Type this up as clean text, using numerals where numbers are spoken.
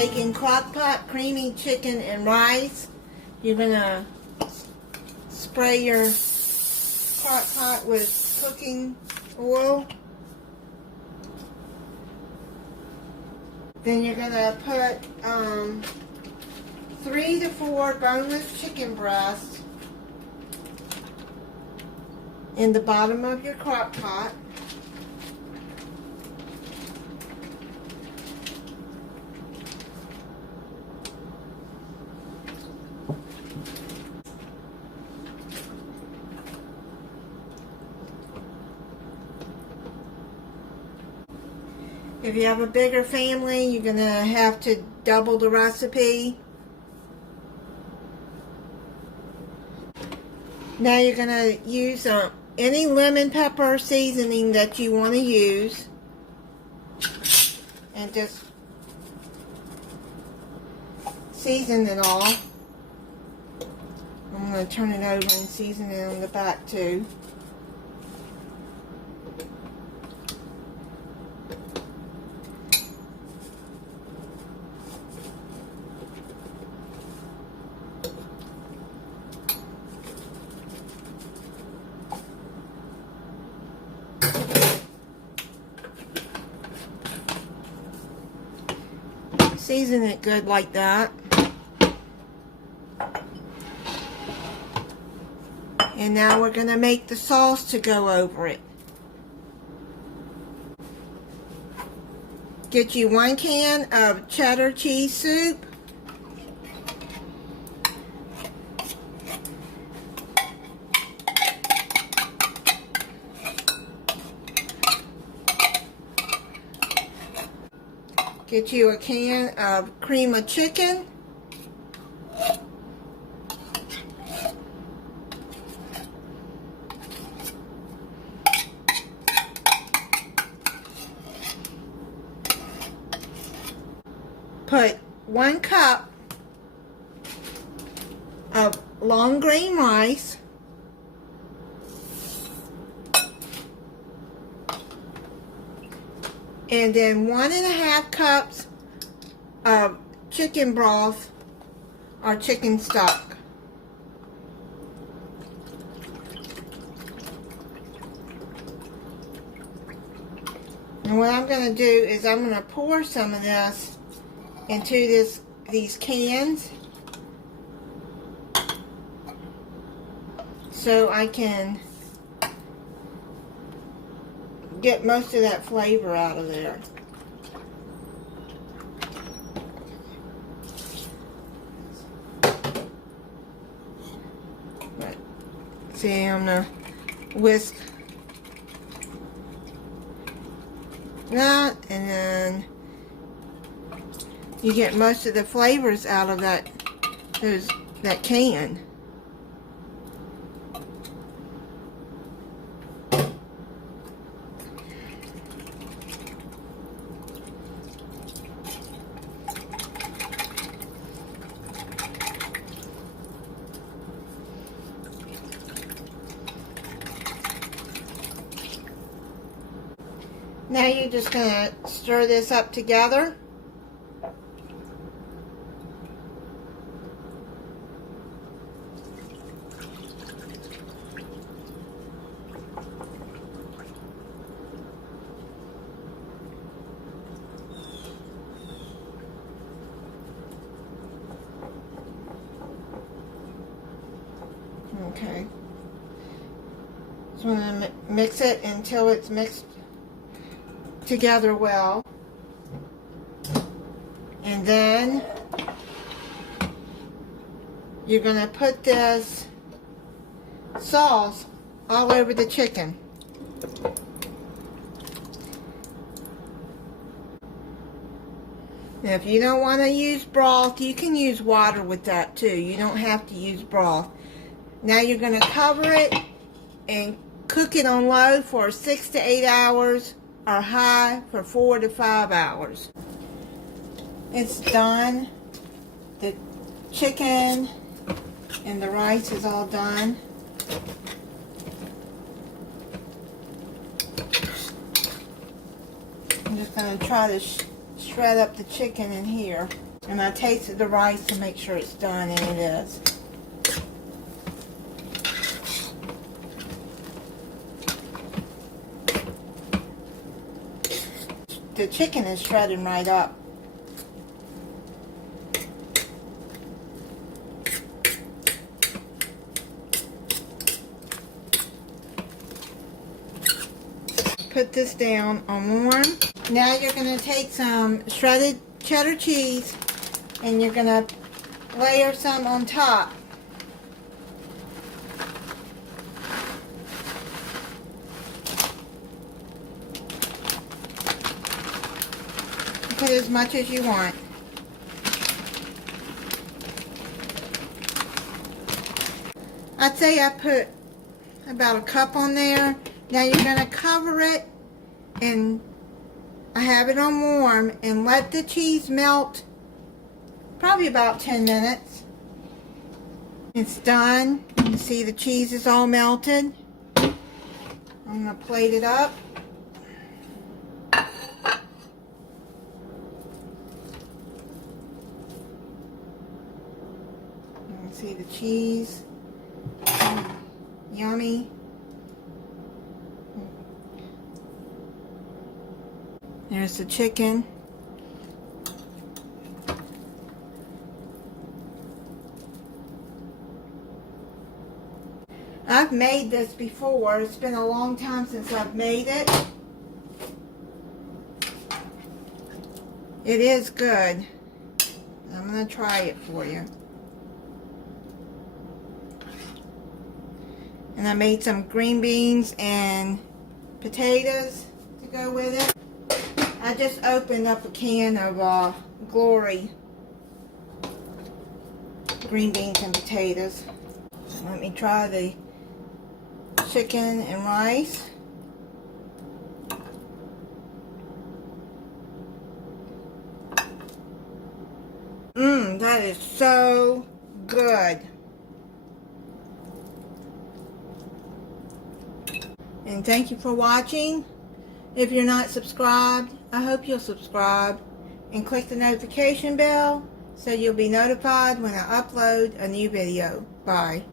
making Crockpot creamy chicken and rice. You're gonna spray your Crockpot with cooking oil. Then you're gonna put 3 to 4 boneless chicken breasts in the bottom of your Crockpot. If you have a bigger family, you're going to have to double the recipe. Now you're going to use any lemon pepper seasoning that you want to use. And just season it all. I'm going to turn it over and season it on the back too. Season it good like that. And now we're going to make the sauce to go over it. Get you 1 can of cheddar cheese soup. Get you a can of cream of chicken. Put 1 cup of long grain rice. And then 1½ cups of chicken broth or chicken stock. And what I'm going to do is I'm going to pour some of this into these cans so I can get most of that flavor out of there. But, see, I'm gonna whisk that, and then you get most of the flavors out of that can. Now you're just going to stir this up together. Okay. So I'm going to mix it until it's mixed together well, and then you're going to put this sauce all over the chicken. Now if you don't want to use broth, you can use water with that too. You don't have to use broth. Now you're going to cover it and cook it on low for 6 to 8 hours or high for 4 to 5 hours. It's done. The chicken and the rice is all done. I'm just going to try to shred up the chicken in here. And I tasted the rice to make sure it's done, and it is. The chicken is shredding right up. Put this down on warm. Now you're going to take some shredded cheddar cheese and you're going to layer some on top. Put as much as you want. I'd say I put about a cup on there. Now you're going to cover it, and I have it on warm, and let the cheese melt probably about 10 minutes. It's done. You can see the cheese is all melted. I'm going to plate it up. You can see the cheese. Yummy. There's the chicken. I've made this before. It's been a long time since I've made it. It is good. I'm going to try it for you. And I made some green beans and potatoes to go with it. I just opened up a can of Glory green beans and potatoes. Let me try the chicken and rice. That is so good. And thank you for watching. If you're not subscribed, I hope you'll subscribe and click the notification bell so you'll be notified when I upload a new video. Bye.